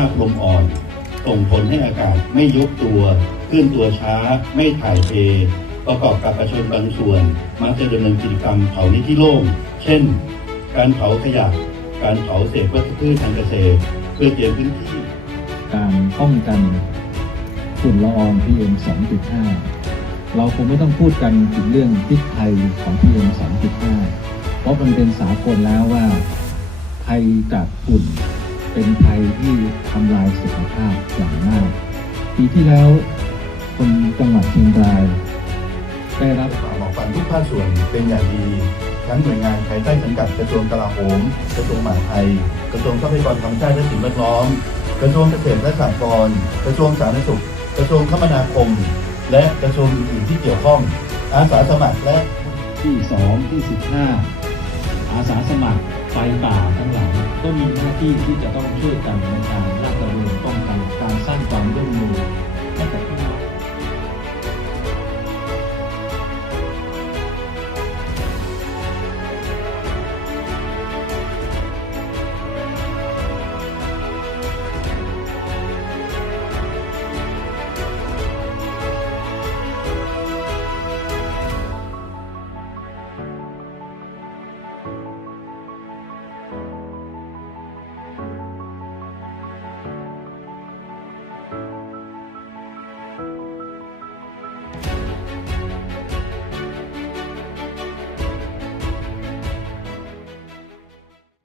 าพลมอ่อน ส่งผลให้อากาศไม่ยุบตัวเคลื่อนตัวช้า ไม่ถ่ายเท ประกอบกับประชาชนบางส่วน มักจะดำเนินกิจกรรมเผาในที่โล่ง เช่น การเผาขยะ การเผาเศษวัชพืชทางเกษตร เพื่อเตรียมพื้นที่ การป้องกันฝุ่นละออง PM 2.5 เราคงไม่ต้องพูดกันถึงเรื่องพิษภัยของ PM 2.5 เพราะมันเป็นสากลแล้วว่าภัยจากฝุ่น เป็นภัยที่ทำลายสุขภาพอย่างมาก ปีที่แล้วคนจังหวัดเชียงราย ได้รับฝากบอกฝันทุกภาคส่วนเป็นอย่างดีทั้งหน่วยงานภายใต้สังกัดกระทรวงกลาโหม กระทรวงมหาดไทย กระทรวงทรัพยากรธรรมชาติและสิ่งแวดล้อม กระทรวงเกษตรและสหกรณ์กระทรวงสาธารณสุข กระทรวงคมนาคม และกระทรวงอื่นๆที่เกี่ยวข้อง อาสาสมัครและที่2ที่ 15 อาสาสมัครไฟป่าทั้งหลาย ก็มีหน้าที่ที่จะต้องช่วยกันในการ